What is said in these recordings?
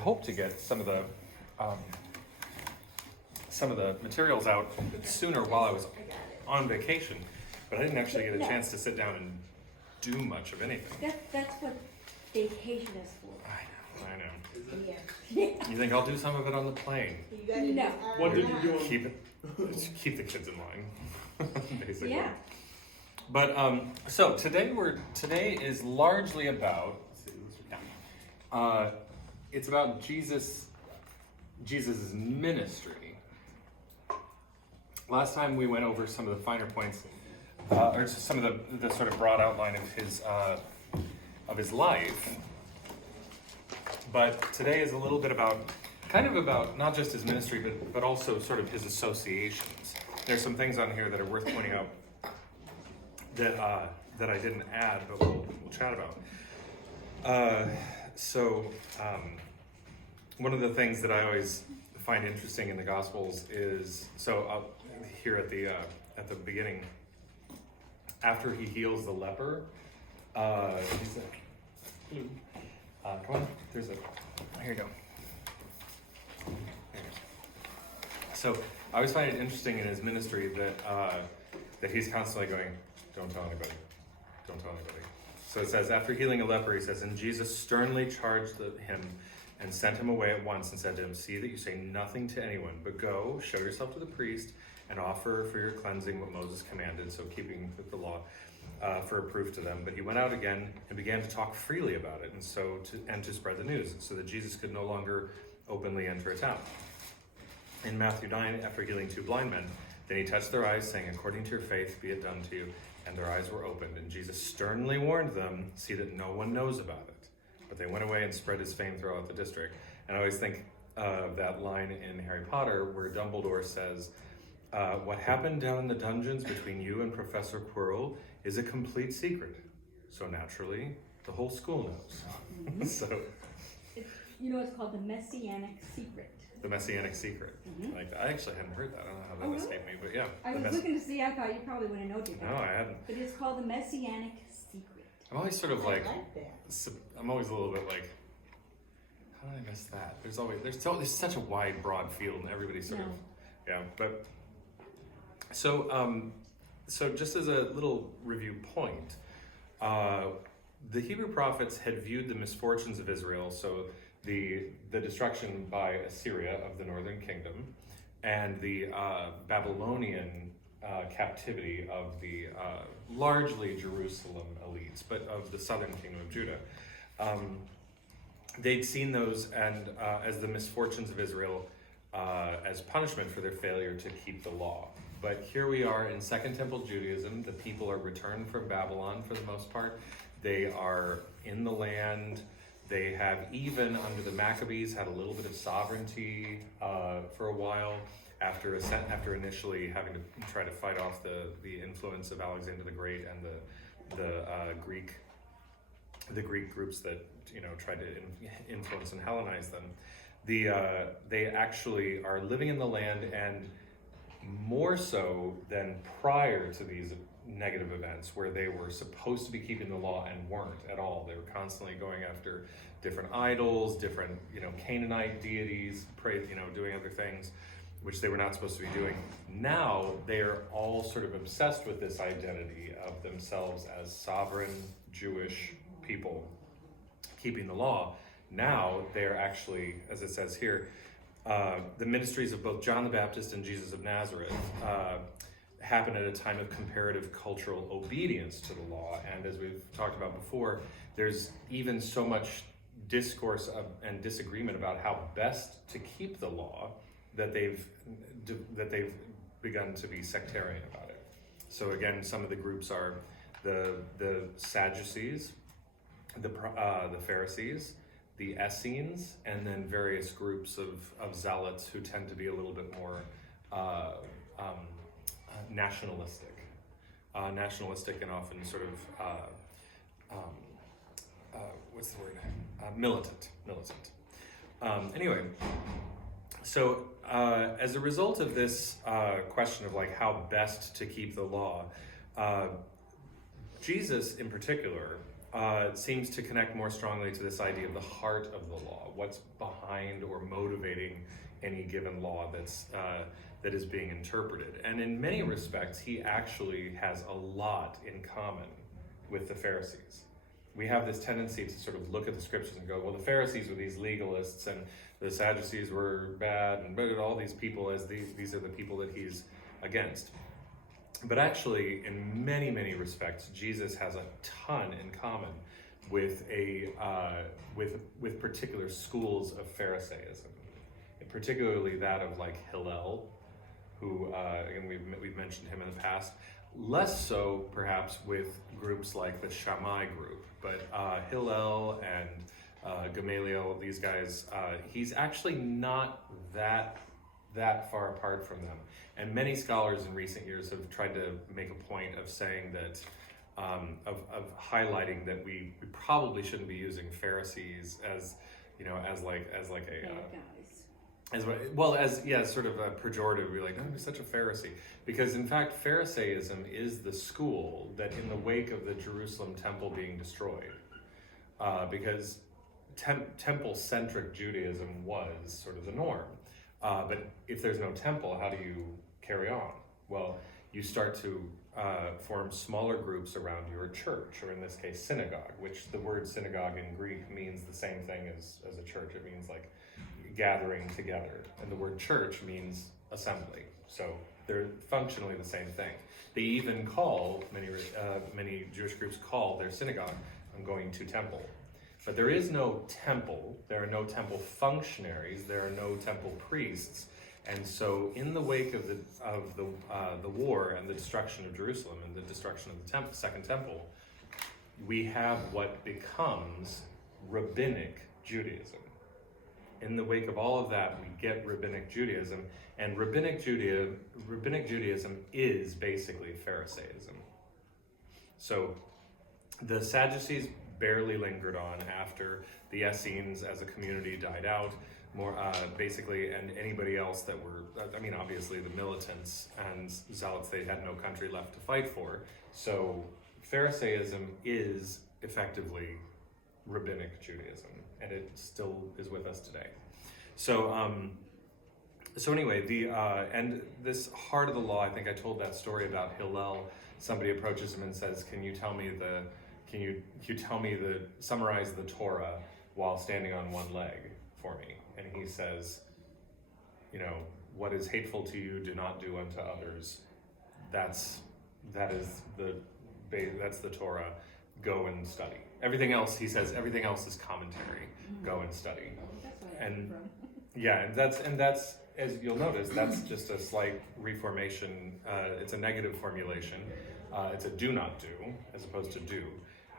hope to get some of the materials out sooner while I was on vacation, but I didn't actually get a chance to sit down and do much of anything. That's what vacation is for. I know. Yeah. You think I'll do some of it on the plane? No. What did you do? Keep the kids in line, basically. Yeah. But so today is largely about it's about Jesus's ministry. Last time we went over some of the finer points, or some of the sort of broad outline of his life. But today is a little bit about not just his ministry, but also sort of his associations. There's some things on here that are worth pointing out that I didn't add, but we'll chat about. One of the things that I always find interesting in the Gospels is here at the beginning, after he heals the leper, come on, here you go. So I always find it interesting in his ministry that he's constantly going, don't tell anybody, don't tell anybody. So it says, after healing a leper, he says, and Jesus sternly charged him and sent him away at once and said to him, see that you say nothing to anyone, but go, show yourself to the priest, and offer for your cleansing what Moses commanded, so keeping with the law, for a proof to them. But he went out again and began to talk freely about it, and to spread the news, so that Jesus could no longer openly enter a town. In Matthew 9, after healing 2 blind men, then he touched their eyes, saying, according to your faith be it done to you. And their eyes were opened, and Jesus sternly warned them, see that no one knows about it. But they went away and spread his fame throughout the district. And I always think of that line in Harry Potter where Dumbledore says, what happened down in the dungeons between you and Professor Quirrell is a complete secret. So naturally, the whole school knows. Mm-hmm. So, It's called the Messianic Secret. The Messianic Secret. Mm-hmm. Like, I actually hadn't heard that. I don't know how that escaped me, but yeah. I was looking to see, I thought you probably wouldn't know that. No, I hadn't. But it's called the Messianic Secret. I'm always sort of like that. I'm always a little bit like, how did I miss that? There's such a wide, broad field, and everybody sort of, yeah. But so just as a little review point, the Hebrew prophets had viewed the misfortunes of Israel, so the destruction by Assyria of the northern kingdom, and the Babylonian captivity of the largely Jerusalem elites, but of the southern kingdom of Judah. They'd seen those and as the misfortunes of Israel as punishment for their failure to keep the law. But here we are in Second Temple Judaism. The people are returned from Babylon for the most part. They are in the land. They have, even under the Maccabees, had a little bit of sovereignty for a while after initially having to try to fight off the influence of Alexander the Great and the Greek groups that tried to influence and Hellenize them. They actually are living in the land, and more so than prior to these negative events where they were supposed to be keeping the law and weren't at all. They were constantly going after different idols, different Canaanite deities, doing other things which they were not supposed to be doing. Now they are all sort of obsessed with this identity of themselves as sovereign Jewish people keeping the law. Now they are actually, as it says here, the ministries of both John the Baptist and Jesus of Nazareth happen at a time of comparative cultural obedience to the law. And as we've talked about before, there's even so much discourse and disagreement about how best to keep the law that they've begun to be sectarian about it. So again, some of the groups are the Sadducees, the Pharisees, the Essenes, and then various groups of zealots who tend to be a little bit more nationalistic and often sort of what's the word? Militant. Anyway, so as a result of this question of like how best to keep the law, Jesus in particular seems to connect more strongly to this idea of the heart of the law, what's behind or motivating any given law that is being interpreted. And in many respects, he actually has a lot in common with the Pharisees. We have this tendency to sort of look at the scriptures and go, well, the Pharisees were these legalists, and the Sadducees were bad, and all these people as these are the people that he's against. But actually, in many, many respects, Jesus has a ton in common with with particular schools of Pharisaism, and particularly that of like Hillel, who again we've mentioned him in the past. Less so, perhaps, with groups like the Shammai group, but Hillel and Gamaliel, these guys, he's actually not that far apart from them. And many scholars in recent years have tried to make a point of saying that, of highlighting that we probably shouldn't be using Pharisees as like a sort of a pejorative. We're like, oh, you're such a Pharisee, because in fact Pharisaism is the school that, in the wake of the Jerusalem temple being destroyed, because temple-centric Judaism was sort of the norm. But if there's no temple, how do you carry on? Well, you start to form smaller groups around your church, or in this case, synagogue, which the word synagogue in Greek means the same thing as a church. It means like gathering together. And the word church means assembly. So they're functionally the same thing. They even call, many Jewish groups call their synagogue, I'm going to temple. But there is no temple, there are no temple functionaries, there are no temple priests. And so in the wake of the war and the destruction of Jerusalem and the destruction of the Second Temple, we have what becomes Rabbinic Judaism. In the wake of all of that, we get Rabbinic Judaism, and Rabbinic Judaism is basically Pharisaism. So the Sadducees barely lingered on after the Essenes as a community died out, basically, and anybody else that were, obviously the militants and zealots, they had no country left to fight for. So Pharisaism is effectively Rabbinic Judaism, and it still is with us today. So anyway, and this heart of the law, I think I told that story about Hillel. Somebody approaches him and says, can you summarize the Torah while standing on one leg for me? And he says, what is hateful to you, do not do unto others. That's the Torah. Go and study. Everything else, he says, everything else is commentary. Go and study. And yeah, and that's as you'll notice, that's just a slight reformation. It's a negative formulation. It's a do not do as opposed to do.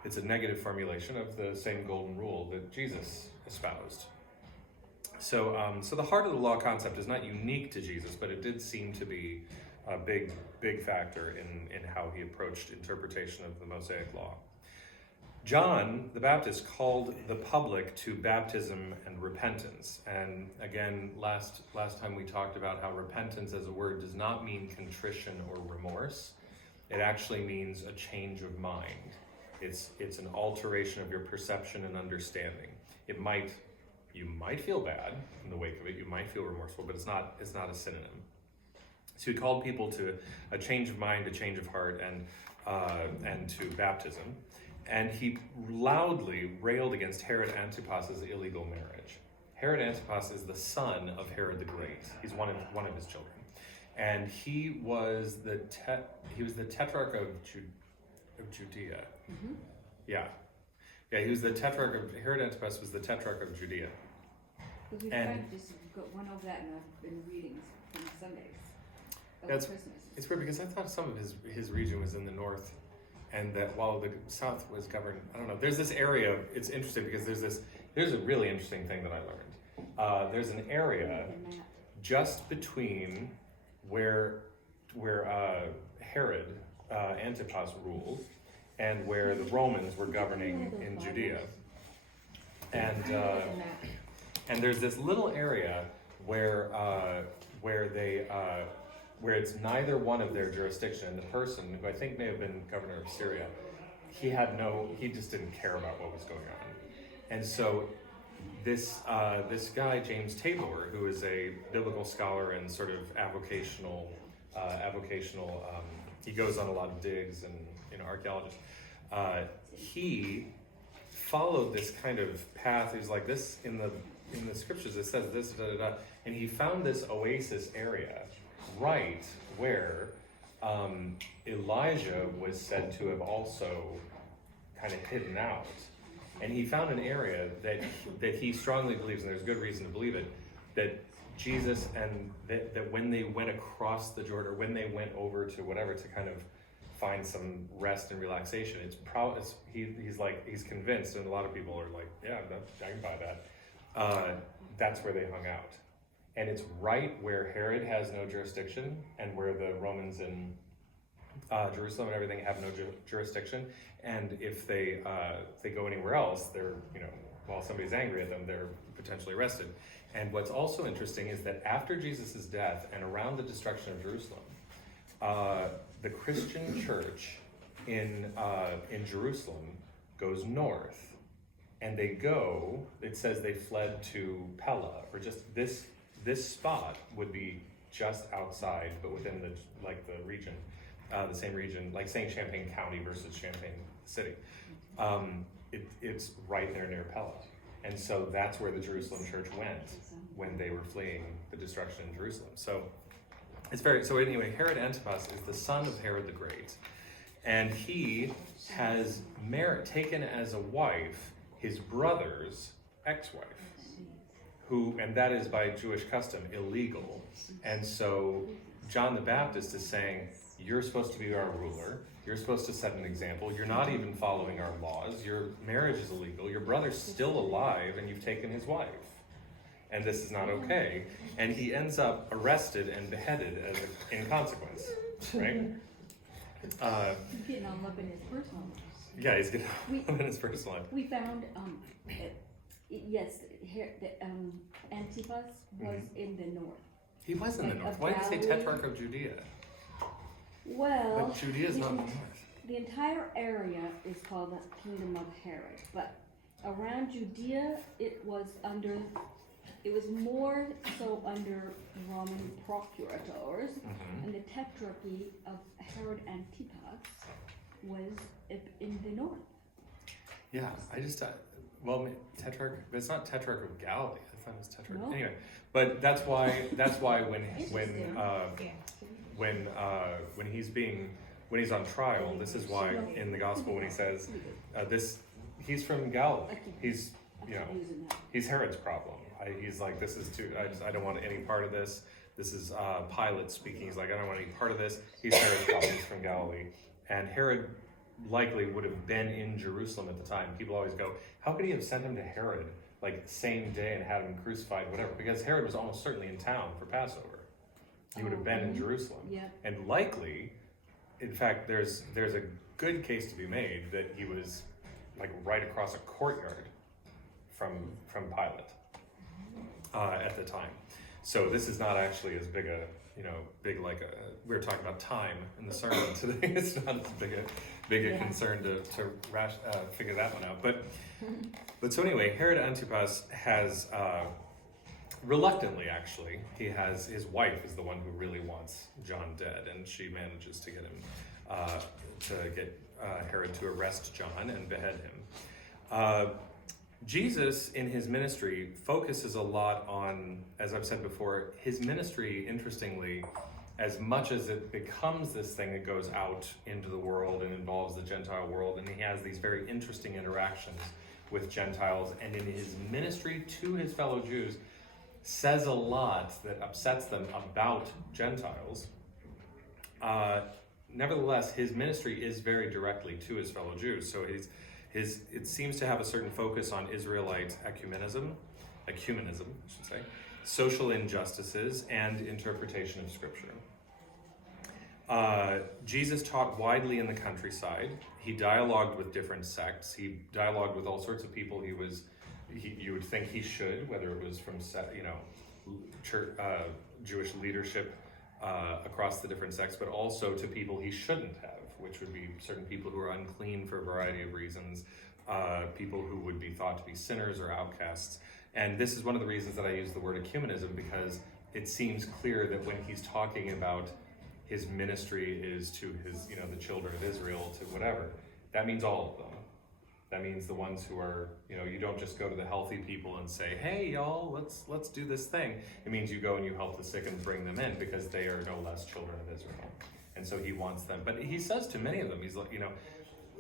It's a negative formulation of the same golden rule that Jesus espoused. So the heart of the law concept is not unique to Jesus, but it did seem to be a big factor in how he approached interpretation of the Mosaic law. John the Baptist called the public to baptism and repentance. And again, last time we talked about how repentance as a word does not mean contrition or remorse. It actually means a change of mind. It's an alteration of your perception and understanding. You might feel bad in the wake of it, you might feel remorseful, but it's not a synonym. So he called people to a change of mind, a change of heart, and to baptism. And he loudly railed against Herod Antipas's illegal marriage. Herod Antipas is the son of Herod the Great. He's one of his children, and he was the tetrarch of Judea. Mm-hmm. Yeah. He was the tetrarch of Herod Antipas was the tetrarch of Judea. Because we've tried to just went over that in readings from Sundays. That's Christmas. It's weird because I thought some of his region was in the north, and that while the south was governed, I don't know. There's this area. It's interesting because there's a really interesting thing that I learned. There's an area just between where Herod Antipas ruled and where the Romans were governing in Judea, and there's this little area where it's neither one of their jurisdiction. And the person, who I think may have been governor of Syria, he just didn't care about what was going on. And so this guy, James Tabor, who is a biblical scholar and sort of avocational, he goes on a lot of digs and, archaeologist, he followed this kind of path. He's like, this in the scriptures, it says this, and he found this oasis area right where Elijah was said to have also kind of hidden out. And he found an area that he strongly believes, and there's good reason to believe it, that Jesus and that when they went across the Jordan, or when they went over to whatever to kind of find some rest and relaxation, he's convinced, and a lot of people are like, yeah, I can buy that. That's where they hung out. And it's right where Herod has no jurisdiction, and where the Romans in Jerusalem and everything have no jurisdiction. And if they go anywhere else, they're, while somebody's angry at them, they're potentially arrested. And what's also interesting is that after Jesus' death and around the destruction of Jerusalem, the Christian church in Jerusalem goes north, and it says they fled to Pella, or just this spot would be just outside, but within the region, the same region, like saying Champaign County versus Champaign City. It's right there near Pella. And so that's where the Jerusalem church went when they were fleeing the destruction in Jerusalem. So anyway, Herod Antipas is the son of Herod the Great, and he has taken as a wife his brother's ex-wife, and that is by Jewish custom illegal. And so John the Baptist is saying, you're supposed to be our ruler. You're supposed to set an example. You're not even following our laws. Your marriage is illegal. Your brother's still alive, and you've taken his wife. And this is not okay. And he ends up arrested and beheaded in consequence, right? He's getting all up in his personal life. Yeah, he's getting all up in his personal life. We found, Antipas was in the north. He was in the north. Why did he say Tetrarch of Judea? Well, but Judea is not in the north. The entire area is called the Kingdom of Herod, but around Judea, it was more so under Roman procurators, and the Tetrarchy of Herod Antipas was in the north. Yeah, I just Tetrarch, but it's not Tetrarch of Galilee. I thought it was Tetrarch. No. Anyway, but that's why when he's on trial, this is why in the gospel when he says he's from Galilee. He's Herod's problem. He's like, this is too. I don't want any part of this. This is Pilate speaking. He's like, I don't want any part of this. He's Herod's problem. He's from Galilee, and Herod likely would have been in Jerusalem at the time. People always go, how could he have sent him to Herod like same day and had him crucified, whatever? Because Herod was almost certainly in town for Passover. He would have been in Jerusalem. Yeah. And likely, in fact, there's a good case to be made that he was like right across a courtyard from Pilate at the time. So this is not actually as big a, we were talking about time in the sermon today. It's not as big a concern to figure that one out. But so anyway, Herod Antipas has, reluctantly actually, his wife is the one who really wants John dead, and she manages to get him, Herod to arrest John and behead him. Jesus, in his ministry, focuses a lot on, as I've said before, his ministry, interestingly, as much as it becomes this thing that goes out into the world and involves the Gentile world, and he has these very interesting interactions with Gentiles, and in his ministry to his fellow Jews, says a lot that upsets them about Gentiles. Nevertheless, his ministry is very directly to his fellow Jews. So it seems to have a certain focus on Israelite ecumenism, I should say, social injustices, and interpretation of Scripture. Jesus taught widely in the countryside. He dialogued with different sects. He dialogued with all sorts of people. You would think he should, whether it was from church, Jewish leadership across the different sects, but also to people he shouldn't have, which would be certain people who are unclean for a variety of reasons, people who would be thought to be sinners or outcasts. And this is one of the reasons that I use the word ecumenism, because it seems clear that when he's talking about his ministry is to his, the children of Israel, to whatever, that means all of them. That means the ones who are, you don't just go to the healthy people and say, hey, y'all, let's do this thing. It means you go and you help the sick and bring them in, because they are no less children of Israel. And so he wants them. But he says to many of them, he's like,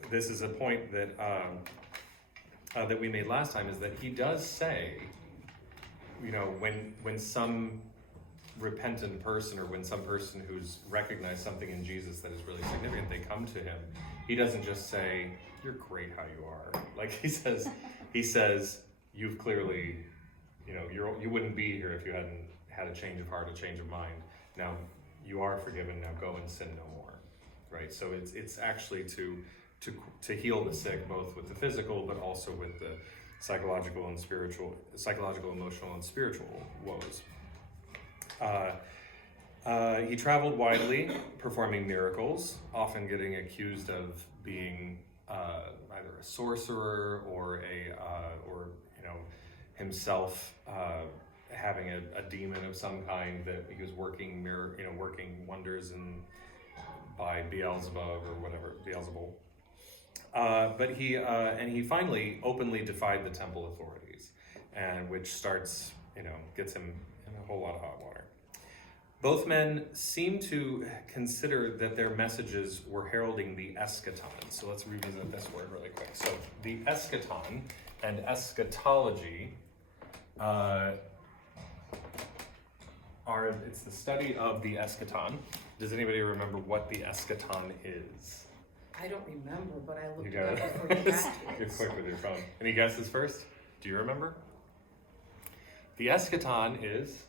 this is a point that that we made last time, is that he does say, when some repentant person, or when some person who's recognized something in Jesus that is really significant, they come to him, he doesn't just say, you're great how you are. Like he says, you've clearly, you wouldn't be here if you hadn't had a change of heart, a change of mind. Now you are forgiven, now go and sin no more. Right? So it's actually to heal the sick, both with the physical, but also with the psychological, emotional, and spiritual woes. He traveled widely, performing miracles, often getting accused of being either a sorcerer or himself having a demon of some kind, that he was working wonders by Beelzebub or whatever, Beelzebul. But he finally openly defied the temple authorities, and which starts, gets him in a whole lot of hot water. Both men seem to consider that their messages were heralding the eschaton. So let's revisit this word really quick. So the eschaton and eschatology it's the study of the eschaton. Does anybody remember what the eschaton is? I don't remember, but I looked it up before you asked me. You're quick with your phone. Any guesses first? Do you remember? The eschaton is...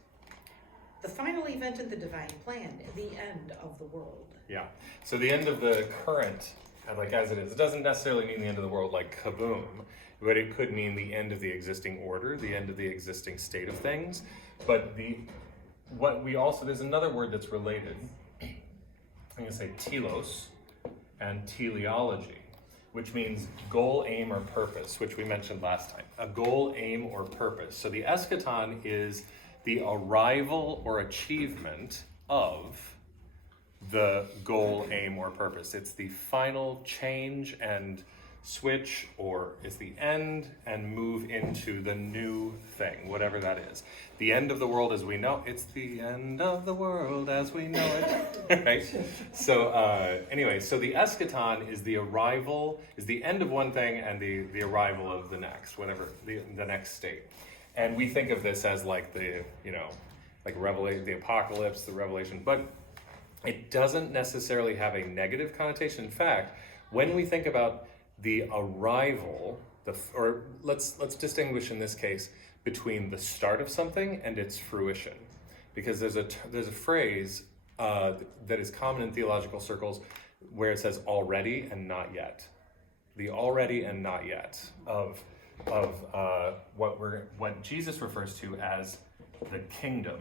the final event in the divine plan, the end of the world. Yeah. So the end of the current, like as it is. It doesn't necessarily mean the end of the world like kaboom, but it could mean the end of the existing order, the end of the existing state of things. But there's another word that's related. I'm going to say telos and teleology, which means goal, aim, or purpose, which we mentioned last time. A goal, aim, or purpose. So the eschaton is the arrival or achievement of the goal, aim, or purpose. It's the final change and switch, or it's the end and move into the new thing, whatever that is. The end of the world as we know, it's the end of the world as we know it, right? So anyway, so the eschaton is the arrival, is the end of one thing and the arrival of the next, whatever, the next state. And we think of this as like the Revelation, the apocalypse, the revelation, but it doesn't necessarily have a negative connotation. In fact, when we think about the arrival, or let's distinguish in this case between the start of something and its fruition, because there's a phrase that is common in theological circles where it says already and not yet. The already and not yet of what Jesus refers to as the kingdom.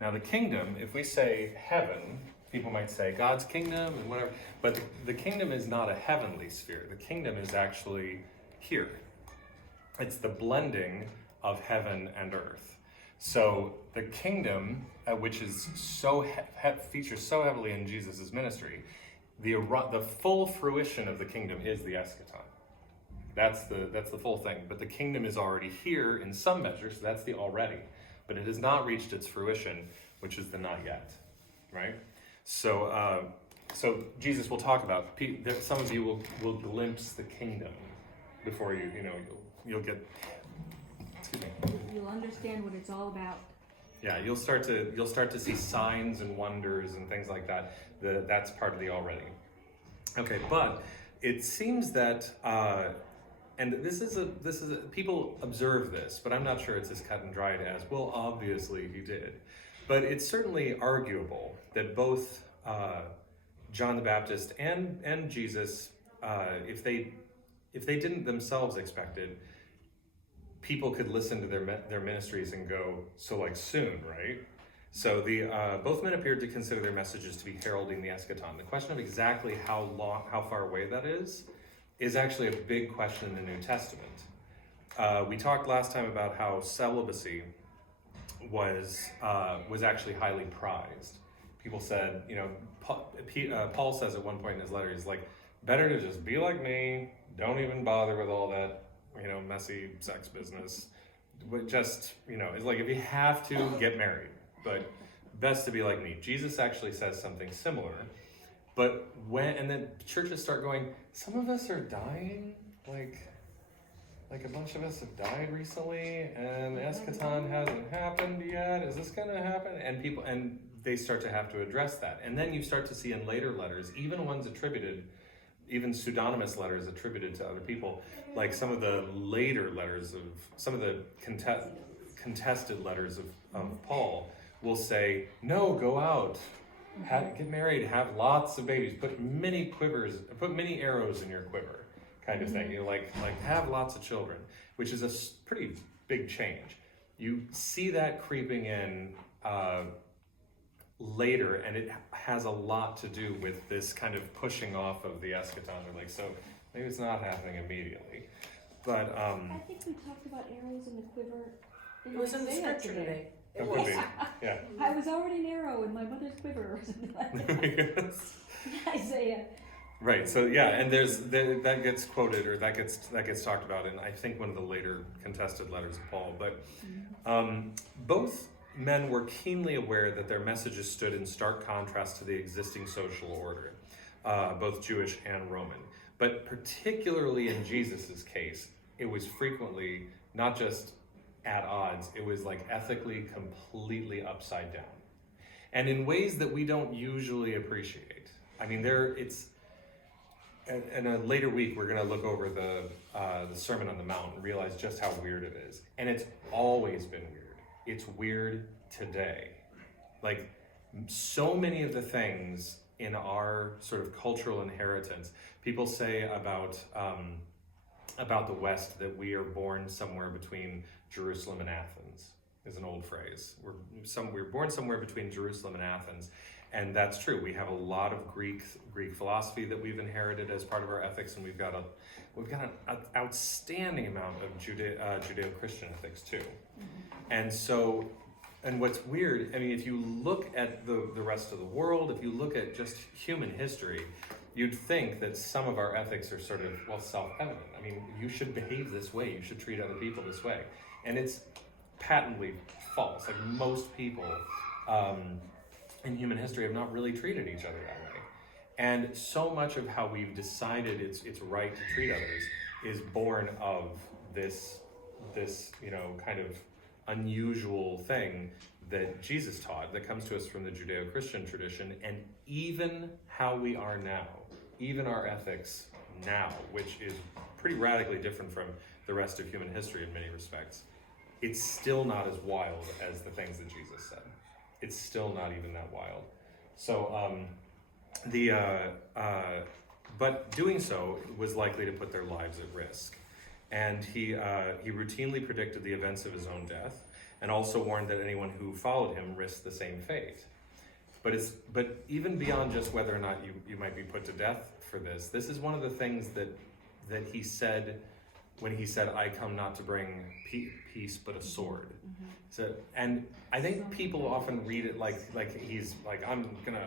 Now the kingdom, if we say heaven, people might say God's kingdom and whatever, but the kingdom is not a heavenly sphere. The kingdom is actually here. It's the blending of heaven and earth. So the kingdom, which is features so heavily in Jesus' ministry, the full fruition of the kingdom is the eschaton. That's the full thing. But the kingdom is already here in some measure, so that's the already. But it has not reached its fruition, which is the not yet, right? So Jesus will talk about, some of you will glimpse the kingdom before you'll get, excuse me. You'll understand what it's all about. Yeah, you'll start to see signs and wonders and things like that. That's part of the already. Okay, but it seems that, and this is people observe this, but I'm not sure it's as cut and dried as, well, obviously he did. But it's certainly arguable that both John the Baptist and Jesus, if they didn't themselves expect it, people could listen to their ministries and go, so like soon, right? So the both men appeared to consider their messages to be heralding the eschaton. The question of exactly how far away that is actually a big question in the New Testament. We talked last time about how celibacy was actually highly prized. People said, Paul says at one point in his letter, he's like, better to just be like me, don't even bother with all that, messy sex business. But just, it's like if you have to, get married, but best to be like me. Jesus actually says something similar. But and then churches start going, some of us are dying, like a bunch of us have died recently, and the eschaton hasn't happened yet. Is this gonna happen? And they start to have to address that. And then you start to see in later letters, even ones attributed, even pseudonymous letters attributed to other people, like some of the later letters of, some of the contested letters of Paul will say, no, go out, get married, have lots of babies, put many arrows in your quiver, kind of thing. Like have lots of children, which is a pretty big change. You see that creeping in later, and it has a lot to do with this kind of pushing off of the eschaton. They're like, so maybe it's not happening immediately. But I think we talked about arrows in the quiver. It was in the scripture today. It could was. be. Yeah. I was already an arrow in my mother's quiver or something like that. Isaiah. Right. So yeah, and that gets quoted, or that gets talked about in, I think, one of the later contested letters of Paul. But both men were keenly aware that their messages stood in stark contrast to the existing social order, both Jewish and Roman. But particularly in Jesus's case, it was frequently not just at odds, it was like ethically completely upside down. And in ways that we don't usually appreciate. I mean, in a later week, we're going to look over the Sermon on the Mount and realize just how weird it is. And it's always been weird. It's weird today. Like, so many of the things in our sort of cultural inheritance, people say about the West that we are born somewhere between Jerusalem and Athens, is an old phrase. We're born somewhere between Jerusalem and Athens. And that's true. We have a lot of Greek philosophy that we've inherited as part of our ethics, and we've got an outstanding amount of Judeo-Christian ethics too. And so, and what's weird, I mean, if you look at the rest of the world, if you look at just human history, you'd think that some of our ethics are sort of, self-evident. I mean, you should behave this way, you should treat other people this way. And it's patently false. Like, most people in human history have not really treated each other that way. And so much of how we've decided it's right to treat others is born of this kind of unusual thing that Jesus taught, that comes to us from the Judeo-Christian tradition. And even how we are now, even our ethics now, which is pretty radically different from the rest of human history in many respects, it's still not as wild as the things that Jesus said. It's still not even that wild. So but doing so was likely to put their lives at risk. And he routinely predicted the events of his own death, and also warned that anyone who followed him risked the same fate. But even beyond just whether or not you might be put to death for this is one of the things that he said when he said, "I come not to bring peace but a sword." So, and I think people often read it like he's like, I'm gonna,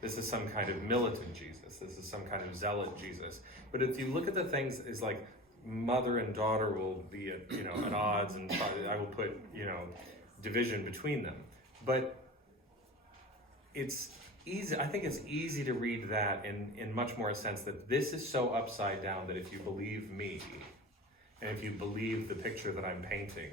this is some kind of militant Jesus. This is some kind of zealot Jesus. But if you look at the things, is like mother and daughter will be at odds, and I will put division between them. But it's easy. I think it's easy to read that in much more a sense that this is so upside down that if you believe me, and if you believe the picture that I'm painting,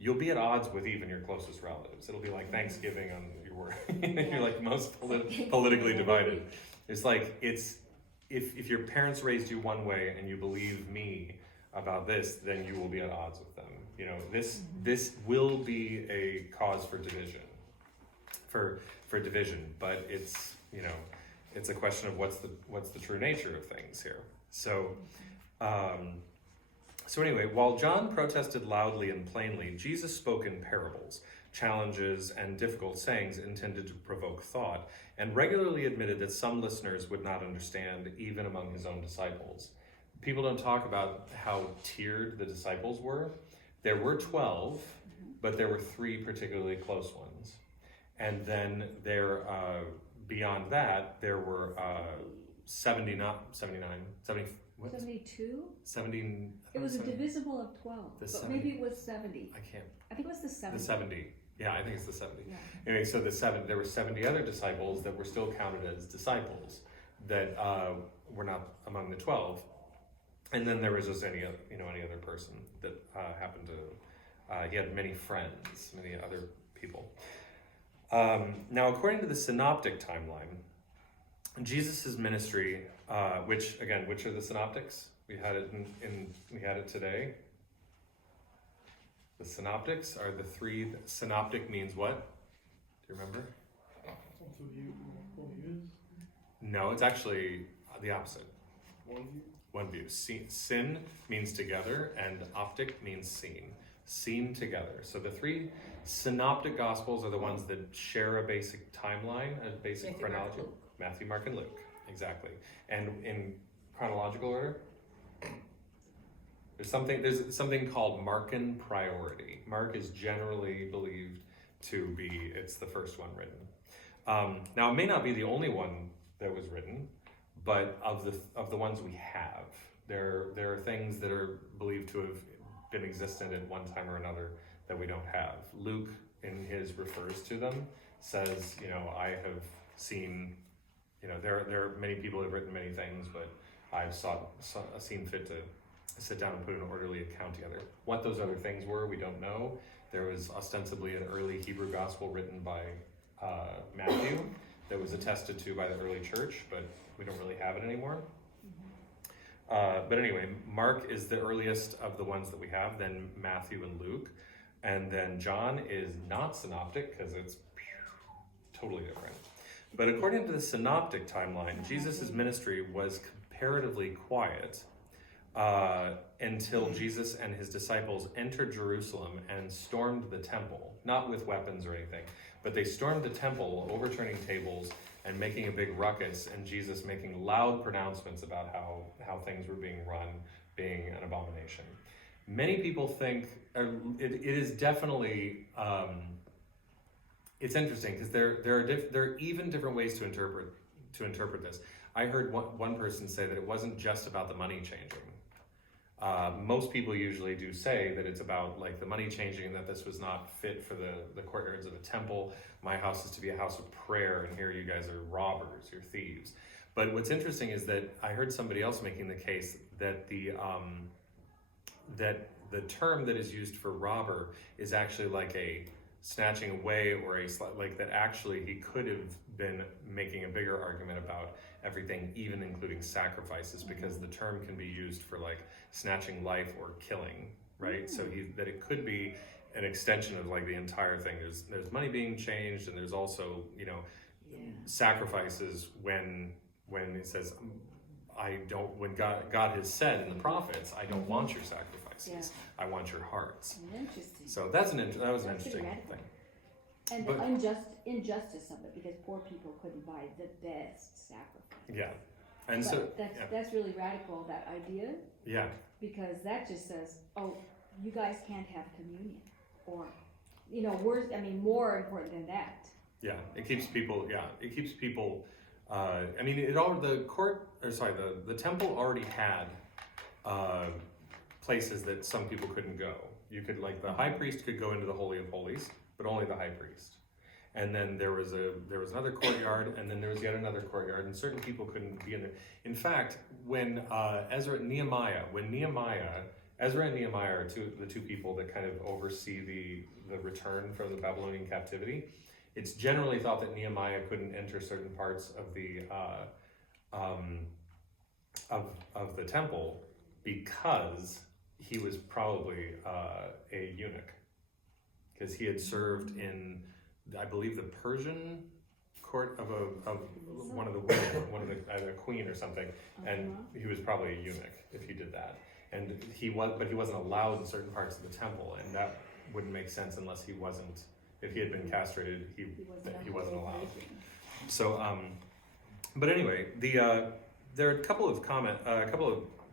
you'll be at odds with even your closest relatives. It'll be like Thanksgiving on you're like most politically divided. It's like, if your parents raised you one way and you believe me about this, then you will be at odds with them. This will be a cause for division, for division. But it's it's a question of what's the true nature of things here. So. So anyway, while John protested loudly and plainly, Jesus spoke in parables, challenges, and difficult sayings intended to provoke thought, and regularly admitted that some listeners would not understand, even among his own disciples. People don't talk about how tiered the disciples were. There were 12, but there were 3 particularly close ones. And then beyond that, there were 79, what? 72? 70. It was a divisible of 12, The but 70. maybe it was 70. I can't. I think it was the 70. The 70. Yeah, I think it's the 70. Yeah. Anyway, so there were 70 other disciples that were still counted as disciples that were not among the 12. And then there was just any other person that happened to. He had many friends, many other people. Now, according to the synoptic timeline, Jesus' ministry, which are the synoptics? We had it we had it today. The synoptics are the 3. Synoptic means what? Do you remember? No, it's actually the opposite. One view. Sin means together, and optic means seen. Seen together. So the 3 synoptic gospels are the ones that share a basic timeline, a basic Matthew, chronology. Mark, Luke. Matthew, Mark, and Luke. Exactly. And in chronological order, there's something called Markan priority. Mark is generally believed to be it's the first one written. Now it may not be the only one that was written, but of the ones we have, there are things that are believed to have been existent at one time or another that we don't have. Luke, in his refers to them, says, I have seen, there are many people who have written many things, but I've seen fit to sit down and put an orderly account together. What those other things were, we don't know. There was ostensibly an early Hebrew gospel written by Matthew that was attested to by the early church, but we don't really have it anymore. But anyway, Mark is the earliest of the ones that we have, then Matthew and Luke, and then John is not synoptic because it's totally different. But according to the synoptic timeline, Jesus' ministry was comparatively quiet until Jesus and his disciples entered Jerusalem and stormed the temple, not with weapons or anything, but they stormed the temple, overturning tables and making a big ruckus, and Jesus making loud pronouncements about how things were being run, being an abomination. Many people think it is definitely it's interesting because there are even different ways to interpret this. I heard one person say that it wasn't just about the money changing. Most people usually do say that it's about like the money changing and that this was not fit for the courtyards of a temple. My house is to be a house of prayer, and here you guys are robbers, you're thieves. But what's interesting is that I heard somebody else making the case that the term that is used for robber is actually like a snatching away or like that actually he could have been making a bigger argument about everything, even including sacrifices, because the term can be used for like snatching life or killing, right? So that it could be an extension of like the entire thing. There's money being changed, and there's also sacrifices when it says when God has said in the prophets, I don't want your sacrifices, I want your hearts. Interesting. So that was an interesting radical thing. And But- the injustice of it, because poor people couldn't buy the best sacrifice. Yeah, and But so that's really radical, that idea, yeah. because that just says, oh, you guys can't have communion, or more important than that. Yeah, it keeps people. The temple already had places that some people couldn't go. You could, like, the high priest could go into the Holy of Holies, but only the high priest. And then there was another courtyard, and then there was yet another courtyard, and certain people couldn't be in there. In fact, when Ezra and Nehemiah are the two people that kind of oversee the return from the Babylonian captivity. It's generally thought that Nehemiah couldn't enter certain parts of the of the temple because he was probably a eunuch, because he had served in, I believe, the Persian court of one of the women, either a queen or something, and he was probably a eunuch if he did that. But he wasn't allowed in certain parts of the temple, and that wouldn't make sense unless he wasn't if he had been castrated, he wasn't allowed. operation. So, but anyway, there are a couple of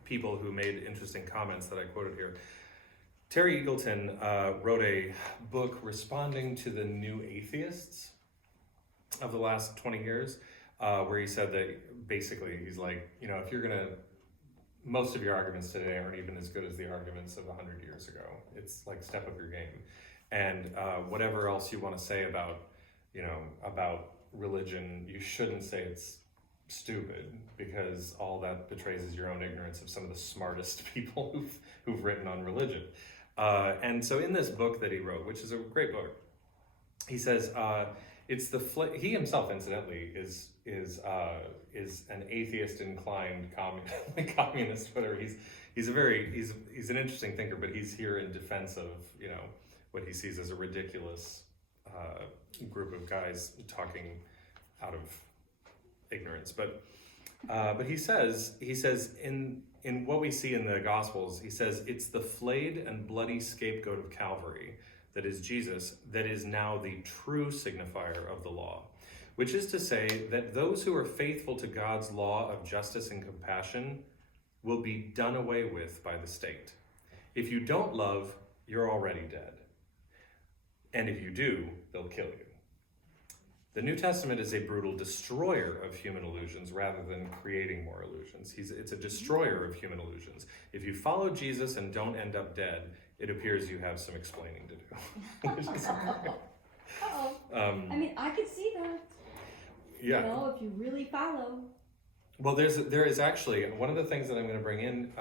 people who made interesting comments that I quoted here. Terry Eagleton wrote a book responding to the new atheists of the last 20 years, where he said that basically he's like, if you're gonna, most of your arguments today aren't even as good as the arguments of 100 years ago. It's like step up your game, and whatever else you want to say about religion, you shouldn't say it's stupid, because all that betrays is your own ignorance of some of the smartest people who've written on religion. And so in this book that he wrote, which is a great book, he says it's he himself, incidentally, is an atheist inclined communist, whatever. He's an interesting thinker, but he's here in defense of what he sees as a ridiculous group of guys talking out of ignorance. But he says in what we see in the Gospels, he says it's the flayed and bloody scapegoat of Calvary, that is Jesus, that is now the true signifier of the law, which is to say that those who are faithful to God's law of justice and compassion will be done away with by the state. If you don't love, you're already dead. And if you do, they'll kill you. The New Testament is a brutal destroyer of human illusions rather than creating more illusions. It's a destroyer of human illusions. If you follow Jesus and don't end up dead, it appears you have some explaining to do. I mean, I could see that. Yeah. If you really follow. Well, there is actually one of the things that I'm going to bring in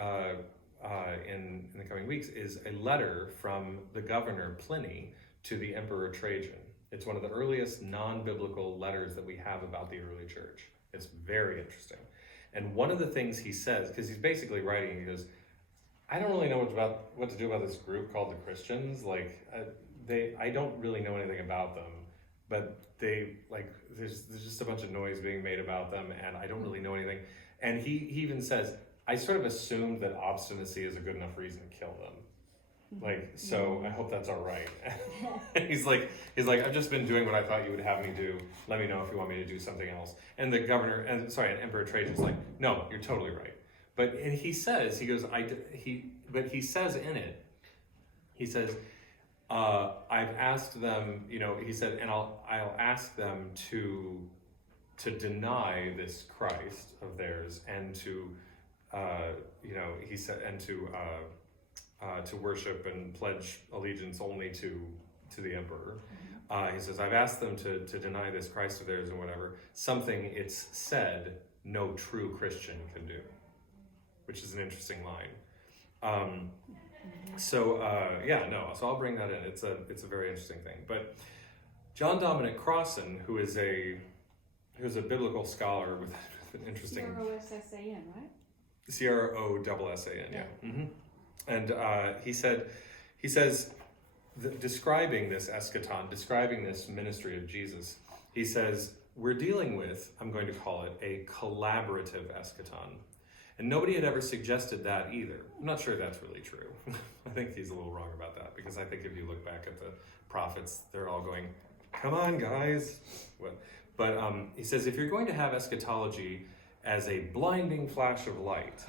the coming weeks is a letter from the governor Pliny to the Emperor Trajan. It's one of the earliest non-biblical letters that we have about the early church. It's very interesting. And one of the things he says, because he's basically writing, he goes, I don't really know what to do about this group called the Christians. I don't really know anything about them, but there's just a bunch of noise being made about them, and I don't really know anything. And he even says, I sort of assumed that obstinacy is a good enough reason to kill them. So I hope that's all right. he's like, I've just been doing what I thought you would have me do. Let me know if you want me to do something else. And the Emperor Trajan's like, no, you're totally right. And he says, he says in it, he says, I've asked them, he said, and I'll ask them to deny this Christ of theirs, and to, he said, and to worship and pledge allegiance only to the emperor. He says, I've asked them to deny this Christ of theirs and whatever, something it's said no true Christian can do, which is an interesting line. So I'll bring that in. It's a very interesting thing. But John Dominic Crossan, who's a biblical scholar with an interesting Crossan, right? Crossan, yeah. Mm-hmm. And he says, describing this eschaton, describing this ministry of Jesus, he says, we're dealing with, I'm going to call it, a collaborative eschaton. And nobody had ever suggested that either. I'm not sure that's really true. I think he's a little wrong about that, because I think if you look back at the prophets, they're all going, come on, guys. But he says, if you're going to have eschatology as a blinding flash of light,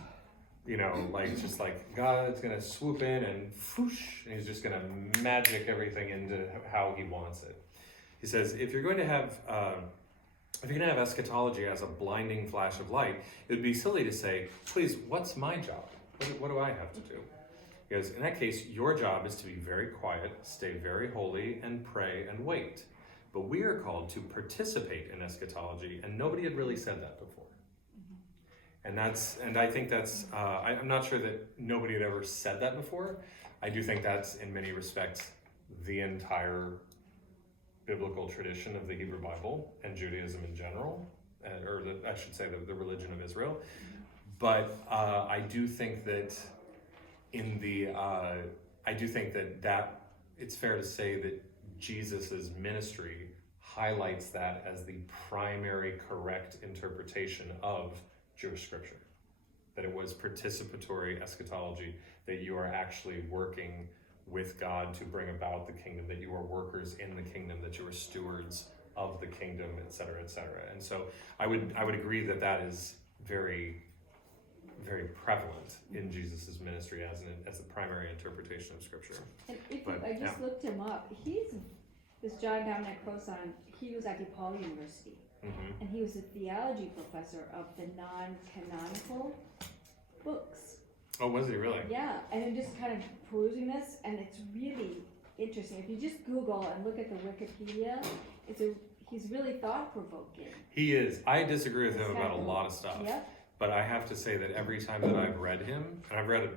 just like God's going to swoop in and whoosh, and he's just going to magic everything into how he wants it. He says, if you're going to have eschatology as a blinding flash of light, it would be silly to say, please, what's my job? What do I have to do? Because in that case, your job is to be very quiet, stay very holy, and pray and wait. But we are called to participate in eschatology, and nobody had really said that before. And I think that's, I'm not sure that nobody had ever said that before. I do think that's, in many respects, the entire biblical tradition of the Hebrew Bible and Judaism in general, I should say the religion of Israel. But I do think that it's fair to say that Jesus's ministry highlights that as the primary correct interpretation of Jewish scripture, that it was participatory eschatology, that you are actually working with God to bring about the kingdom, that you are workers in the kingdom, that you are stewards of the kingdom, et cetera, et cetera. And so I would agree that that is very, very prevalent in Jesus's ministry as the primary interpretation of Scripture. And if But, I just looked him up, this John Dominic Crossan, he was at DePaul University, Mm-hmm. and he was a theology professor of the non-canonical books. Oh, was he really? Yeah, and I'm just kind of perusing this, and it's really interesting. If you just Google and look at the Wikipedia, he's really thought-provoking. He is. I disagree with him It's about a kind of- lot of stuff. Yep. But I have to say that every time that I've read him, and I've read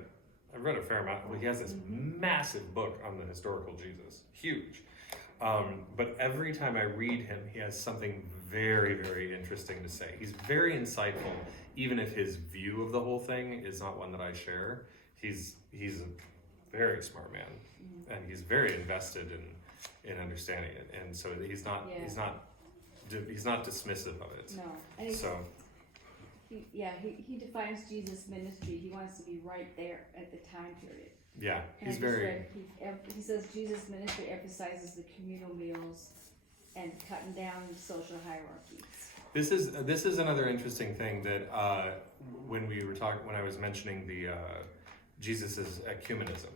a fair amount. Well, he has this massive book on the historical Jesus, huge. But every time I read him, he has something very, very interesting to say. He's very insightful, even if his view of the whole thing is not one that I share. He's a very smart man, and he's very invested in understanding it. And so he's not dismissive of it. No, and he's, So. he defines Jesus' ministry. He wants to be right there at the time period. Yeah, And he's I just very. read, he says Jesus' ministry emphasizes the communal meals and cutting down social hierarchies. This is another interesting thing that when I was mentioning the Jesus's ecumenism,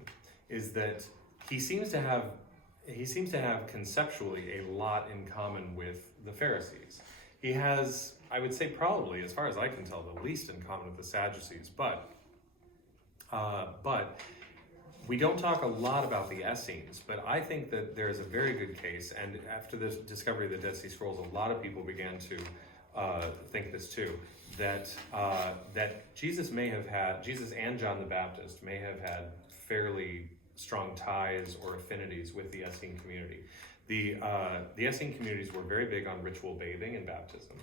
is that he seems to have conceptually a lot in common with the Pharisees. He has, I would say, probably, as far as I can tell, the least in common with the Sadducees. But we don't talk a lot about the Essenes, but I think that there is a very good case, and after the discovery of the Dead Sea Scrolls, a lot of people began to think this too, that Jesus and John the Baptist may have had fairly strong ties or affinities with the Essene community. The Essene communities were very big on ritual bathing and baptism.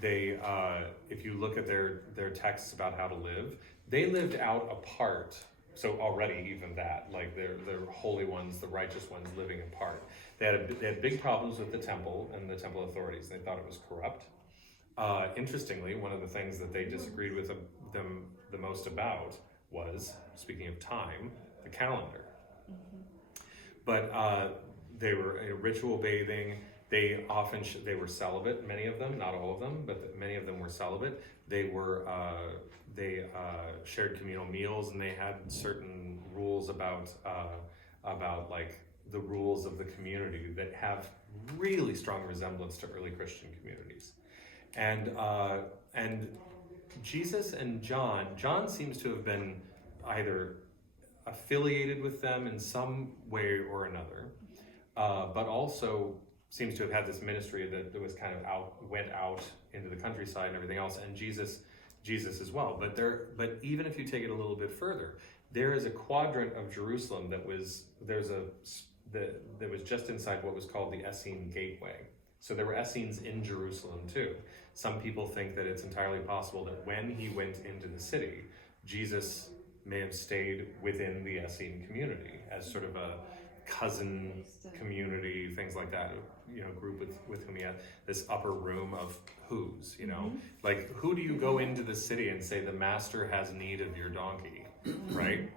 They, if you look at their texts about how to live, they lived out apart. So already even that, like they're holy ones, the righteous ones living apart. They had big problems with the temple and the temple authorities. They thought it was corrupt. Interestingly, one of the things that they disagreed with them the most about was, speaking of time, the calendar. But they were ritual bathing. They often they were celibate. Many of them, not all of them, but many of them were celibate. They shared communal meals, and they had certain rules about like the rules of the community that have really strong resemblance to early Christian communities. And Jesus and John seems to have been either affiliated with them in some way or another, but also seems to have had this ministry that was kind of went out into the countryside and everything else, and Jesus as well. But even if you take it a little bit further, there is a quadrant of Jerusalem that was just inside what was called the Essene Gateway. So there were Essenes in Jerusalem too. Some people think that it's entirely possible that when he went into the city, Jesus may have stayed within the Essene community as sort of a cousin community, things like that, group with whom he had this upper room of who's, like who do you go into the city and say the master has need of your donkey, right?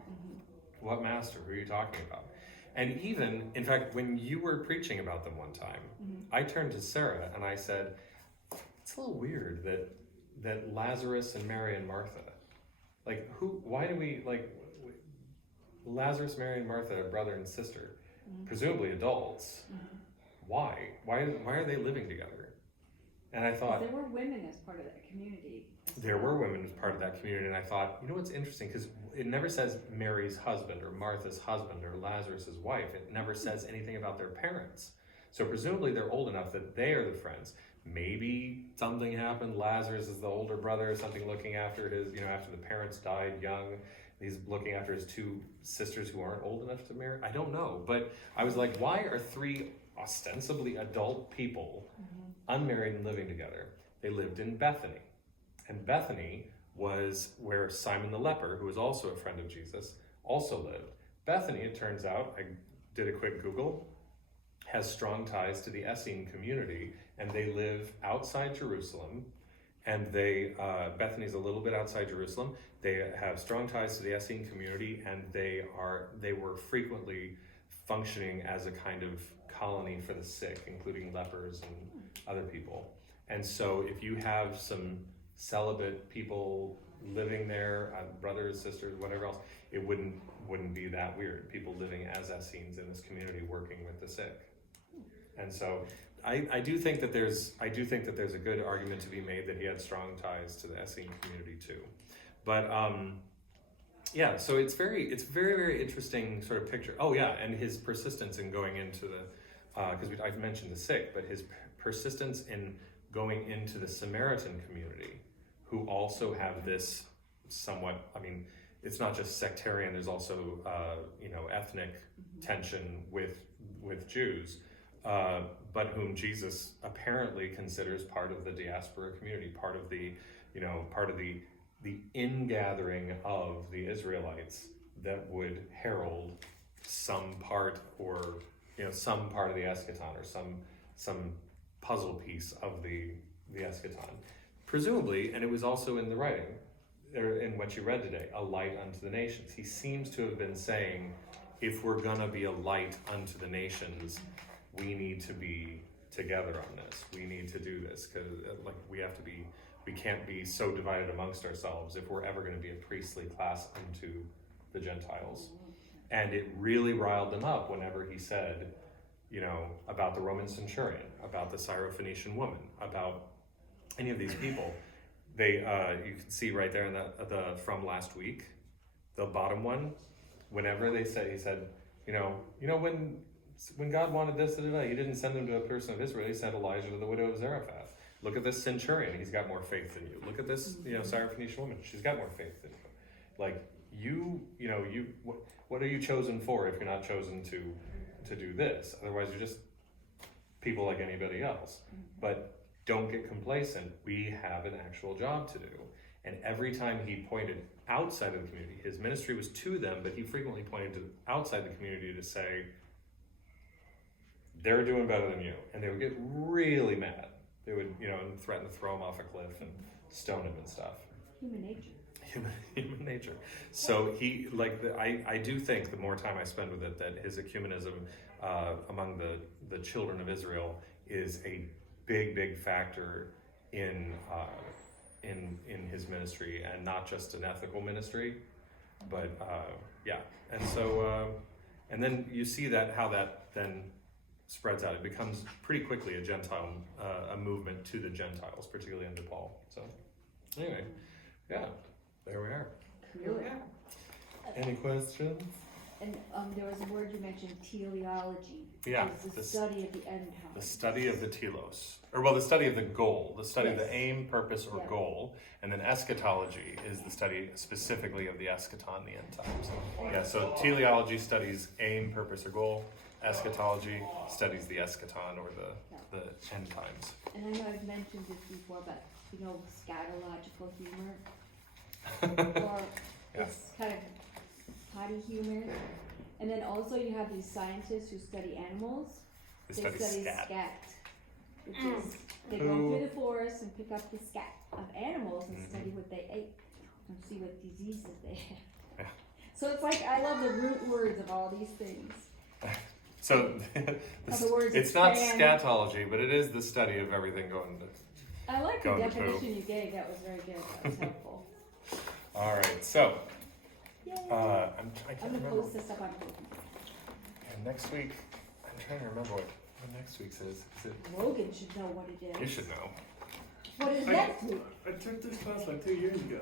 What master? Who are you talking about? And even, in fact, when you were preaching about them one time, I turned to Sarah and I said, it's a little weird that Lazarus and Mary and Martha, like why do we, like, Lazarus, Mary, and Martha are brother and sister, presumably adults. Why are they living together? And I thought, there were women as part of that community. There were women as part of that community, and I thought, what's interesting, because it never says Mary's husband or Martha's husband or Lazarus's wife. It never says anything about their parents. So presumably they're old enough that they are the friends. Maybe something happened. Lazarus is the older brother, something looking after his, after the parents died young. He's looking after his two sisters who aren't old enough to marry. I don't know. But I was like, why are three ostensibly adult people unmarried and living together? They lived in Bethany. And Bethany was where Simon the leper, who was also a friend of Jesus, also lived. Bethany, it turns out, I did a quick Google, has strong ties to the Essene community, and they live outside Jerusalem, and Bethany's a little bit outside Jerusalem. They have strong ties to the Essene community, and they were frequently functioning as a kind of colony for the sick, including lepers and other people. And so if you have some celibate people living there, brothers, sisters, whatever else, it wouldn't be that weird. People living as Essenes in this community working with the sick. And so I do think that there's a good argument to be made that he had strong ties to the Essene community too. But yeah, so it's very, very interesting sort of picture. Oh yeah, and his persistence in going into the, because I've mentioned the sick, but his persistence in going into the Samaritan community, who also have this somewhat, I mean, it's not just sectarian, there's also, ethnic tension with Jews, but whom Jesus apparently considers part of the diaspora community, part of the ingathering of the Israelites that would herald some part of the eschaton, or some puzzle piece of the eschaton. Presumably, and it was also in the writing, or in what you read today, a light unto the nations. He seems to have been saying, if we're gonna be a light unto the nations, we need to be together on this. We need to do this, because we can't be so divided amongst ourselves if we're ever gonna be a priestly class unto the Gentiles. And it really riled them up whenever he said, about the Roman centurion, about the Syrophoenician woman, about any of these people. They, you can see right there in the from last week, the bottom one, whenever he said, when God wanted this, he didn't send them to a person of Israel, he sent Elijah to the widow of Zarephath. Look at this centurion, he's got more faith than you. Look at this, Syrophoenician woman, she's got more faith than you. Like, what are you chosen for if you're not chosen to do this? Otherwise, you're just people like anybody else. But don't get complacent. We have an actual job to do. And every time he pointed outside of the community, his ministry was to them, but he frequently pointed to outside the community to say, they're doing better than you. And they would get really mad. They would, threaten to throw him off a cliff and stone him and stuff. Human nature. Human nature. So I do think the more time I spend with it, that his ecumenism among the children of Israel is a big factor in his ministry, and not just an ethical ministry, but and so and then you see how that then spreads out. It becomes pretty quickly a Gentile a movement to the Gentiles, particularly under Paul. So anyway, yeah, there we are. Cool. Any questions? And there was a word you mentioned, teleology. Yeah, It's the study of the end time. The study of the telos, the study of the goal, the study of Yes. the aim, purpose, or Yeah. goal, and then eschatology is the study specifically of the eschaton, the end times. Yeah, so teleology studies aim, purpose, or goal. Eschatology studies the eschaton, or the end times. And I know I've mentioned this before, but scatological humor, or Yeah. this kind of potty humor. And then also you have these scientists who study animals. They study scat. which is they go through the forest and pick up the scat of animals and study what they ate and see what diseases they have. Yeah. So it's like I love the root words of all these things. So Other words it's not expand. scatology, but it is the study of everything going to. I like the Going to definition you gave. That was very good. That was helpful. All right, so Yay. I I'm can't gonna remember. post this up on And next week, I'm trying to remember what next week's is. Is it? Logan should know what it is. You should know. What is I- next week? I took this class like 2 years ago.